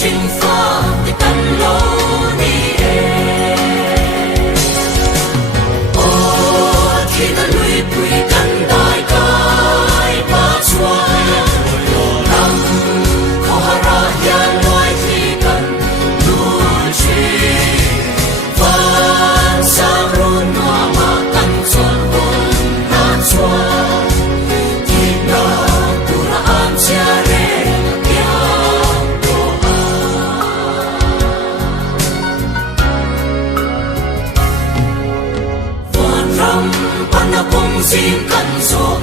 sinh pha thì cần lâu đi ô khi ta lùi bụi cần đại cái ba chuối nằm khó ra ya loài thì cần nuôi chi vẫn sang run hoa mà cần chọn hồn na chuối thì nó pura an chia re yang doa von ram pana bông xin cần số